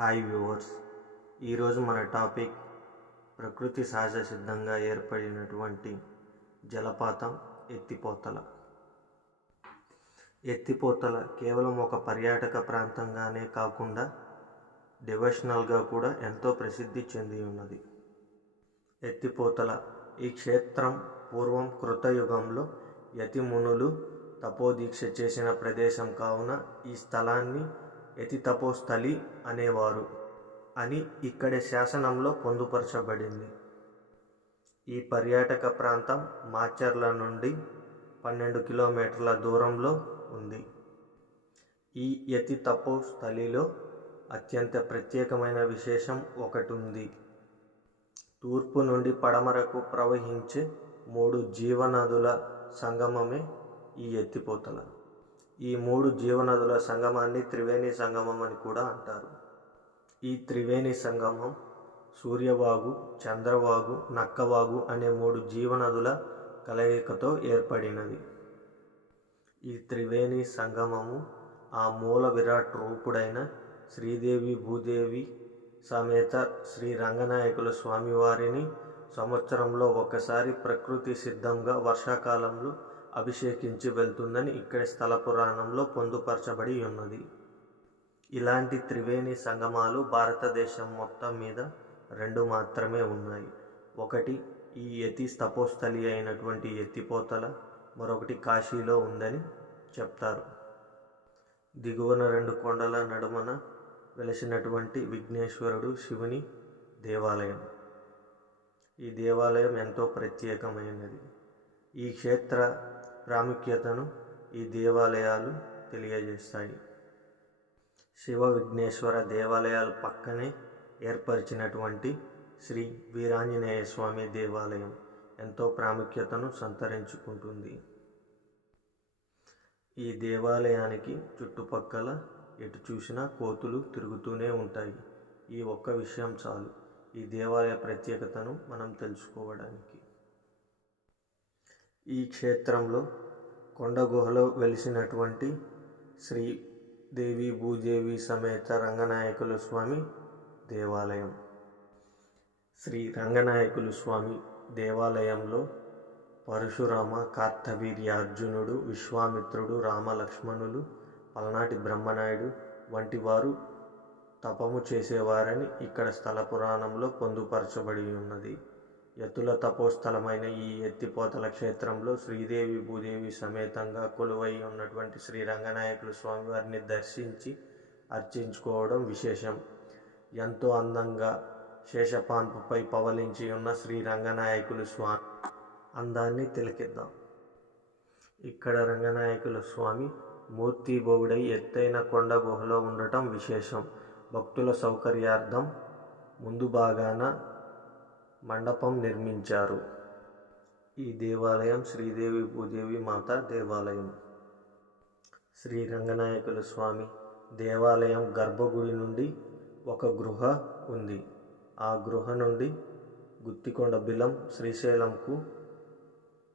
Hi viewers, ఈరోజు మన topic ప్రకృతి సహజ సిద్ధంగా ఏర్పడినటువంటి జలపాతం ఎత్తిపోతల. ఎత్తిపోతల కేవలం ఒక పర్యాటక ప్రాంతంగానే కాకుండా డివోషనల్గా కూడా ఎంతో ప్రసిద్ధి చెంది ఉన్నది. ఎత్తిపోతల ఈ క్షేత్రం పూర్వం కృతయుగంలో యతిమునులు తపోదీక్ష చేసిన ప్రదేశం కావున ఈ స్థలాన్ని యతి తపోస్థలి అనేవారు అని ఇక్కడి శాసనంలో పొందుపరచబడింది. ఈ పర్యాటక ప్రాంతం మాచర్ల నుండి 12 కిలోమీటర్ల దూరంలో ఉంది. ఈ యతి తపోస్థలిలో అత్యంత ప్రత్యేకమైన విశేషం ఒకటి ఉంది. తూర్పు నుండి పడమరకు ప్రవహించే 3 జీవనదుల సంగమమే ఈ ఎత్తిపోతల. ఈ 3 జీవనదుల సంగమాన్ని త్రివేణి సంగమం అని కూడా అంటారు. ఈ త్రివేణి సంగమం సూర్యవాగు, చంద్రవాగు, నక్కవాగు అనే 3 జీవనదుల కలయికతో ఏర్పడినది. ఈ త్రివేణి సంగమము ఆ మూల విరాట్ రూపుడైన శ్రీదేవి భూదేవి సమేత శ్రీ రంగనాయకుల స్వామివారిని సంవత్సరంలో ఒకసారి ప్రకృతి సిద్ధంగా వర్షాకాలంలో అభిషేకించి వెళ్తుందని ఇక్కడి స్థల పురాణంలో పొందుపరచబడి ఉన్నది. ఇలాంటి త్రివేణి సంగమాలు భారతదేశం మొత్తం మీద 2 మాత్రమే ఉన్నాయి. ఒకటి ఈ యతి తపోస్థలి అయినటువంటి ఎత్తిపోతల, మరొకటి కాశీలో ఉందని చెప్తారు. దిగువన 2 కొండల నడుమన వెలసినటువంటి విఘ్నేశ్వరుడు శివుని దేవాలయం. ఈ దేవాలయం ఎంతో ప్రత్యేకమైనది. ఈ క్షేత్ర ప్రాముఖ్యతను ఈ దేవాలయాలు తెలియజేస్తాయి. శివ విఘ్నేశ్వర దేవాలయాల పక్కనే ఏర్పరిచినటువంటి శ్రీ వీరాంజనేయ స్వామి దేవాలయం ఎంతో ప్రాముఖ్యతను సంతరించుకుంటుంది. ఈ దేవాలయానికి చుట్టుపక్కల ఎటు చూసినా కోతులు తిరుగుతూనే ఉంటాయి. ఈ ఒక్క విషయం చాలు ఈ దేవాలయ ప్రత్యేకతను మనం తెలుసుకోవడానికి. ఈ క్షేత్రంలో కొండ గుహలో వెలిసినటువంటి శ్రీ దేవి భూదేవి సమేత రంగనాయకుల స్వామి దేవాలయం. శ్రీ రంగనాయకుల స్వామి దేవాలయంలో పరశురామ, కార్తవీర్యార్జునుడు, విశ్వామిత్రుడు, రామలక్ష్మణులు, పల్నాటి బ్రహ్మనాయుడు వంటి వారు తపము చేసేవారని ఇక్కడ స్థల పురాణంలో పొందుపరచబడి ఉన్నది. యతుల తపోస్థలమైన ఈ ఎత్తిపోతల క్షేత్రంలో శ్రీదేవి భూదేవి సమేతంగా కొలువై ఉన్నటువంటి శ్రీ రంగనాయకుల స్వామివారిని దర్శించి అర్చించుకోవడం విశేషం. ఎంతో అందంగా శేషపాన్పుపై పవలించి ఉన్న శ్రీ రంగనాయకుల స్వామి అందాన్ని తిలకిద్దాం. ఇక్కడ రంగనాయకుల స్వామి మూర్తిభవుడై ఎత్తైన కొండ గుహలో ఉండటం విశేషం. భక్తుల సౌకర్యార్థం ముందు భాగాన మండపం నిర్మించారు. ఈ దేవాలయం శ్రీదేవి భూదేవి మాత దేవాలయం. శ్రీ రంగనాయకుల స్వామి దేవాలయం గర్భగుడి నుండి ఒక గృహ ఉంది. ఆ గృహ నుండి గుత్తికొండ బిలం శ్రీశైలంకు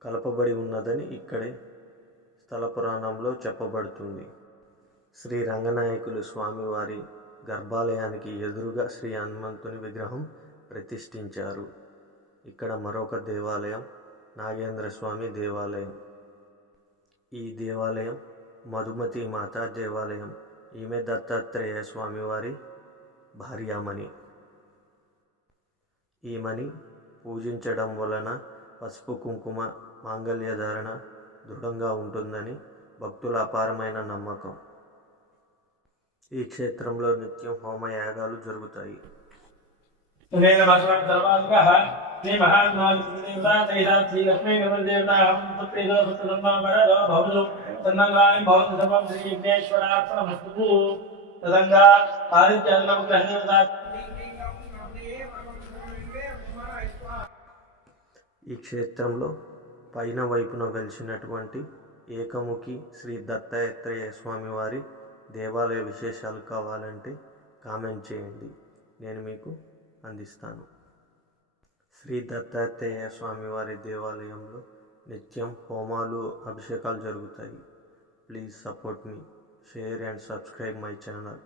కలపబడి ఉన్నదని ఇక్కడే స్థల పురాణంలో చెప్పబడుతుంది. శ్రీ రంగనాయకుల స్వామివారి గర్భాలయానికి ఎదురుగా శ్రీ హనుమంతుని విగ్రహం ప్రతిష్ఠించారు. ఇక్కడ మరొక దేవాలయం నాగేంద్ర స్వామి దేవాలయం. ఈ దేవాలయం మధుమతి మాత దేవాలయం. ఈమె దత్తాత్రేయ స్వామివారి భార్యామణి. ఈమెని పూజించడం వలన పసుపు కుంకుమ మాంగళ్యధారణ దృఢంగా ఉంటుందని భక్తుల అపారమైన నమ్మకం. ఈ క్షేత్రంలో నిత్యం హోమయాగాలు జరుగుతాయి. ఈ క్షేత్రంలో పైన వైపున వెలిసినటువంటి ఏకముఖి శ్రీ దత్తాత్రేయ స్వామివారి దేవాలయ విశేషాలు కావాలంటే కామెంట్ చేయండి, నేను మీకు అందిస్తాను. శ్రీ దత్తాత్రేయ స్వామివారి దేవాలయంలో నిత్యం హోమాలు, అభిషేకాలు జరుగుతాయి. Please support me, share and subscribe my channel.